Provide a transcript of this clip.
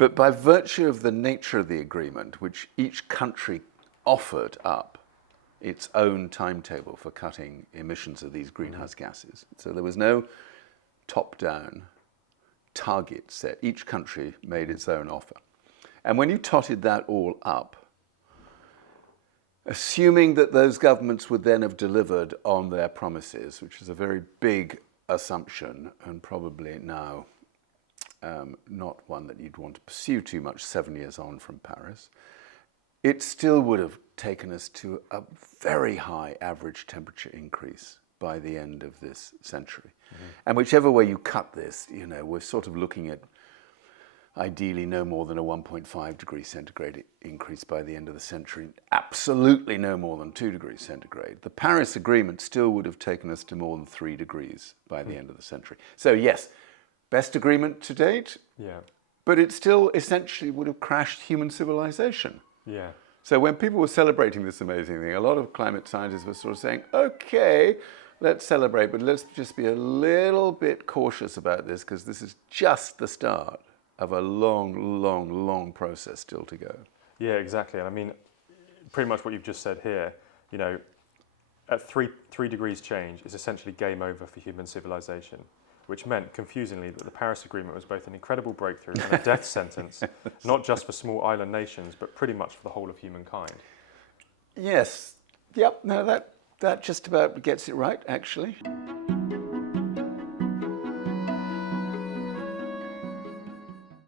But by virtue of the nature of the agreement, which each country offered up its own timetable for cutting emissions of these greenhouse gases, so there was no top-down target set. Each country made its own offer. And when you totted that all up, assuming that those governments would then have delivered on their promises, which is a very big assumption and probably now not one that you'd want to pursue too much 7 years on from Paris, it still would have taken us to a very high average temperature increase by the end of this century. And whichever way you cut this, you know, we're sort of looking at ideally no more than a 1.5 degrees centigrade increase by the end of the century, absolutely no more than 2 degrees centigrade. The Paris Agreement still would have taken us to more than 3 degrees by the end of the century. So yes, best agreement to date, but it still essentially would have crashed human civilization. Yeah. So when people were celebrating this amazing thing, a lot of climate scientists were sort of saying, okay, let's celebrate, but let's just be a little bit cautious about this because this is just the start of a long, long, long process still to go. Yeah, exactly. And I mean, pretty much what you've just said here, you know, at three degrees change is essentially game over for human civilization, which meant, confusingly, that the Paris Agreement was both an incredible breakthrough and a death sentence, not just for small island nations, but pretty much for the whole of humankind. Yes. Yep. No, that just about gets it right, actually.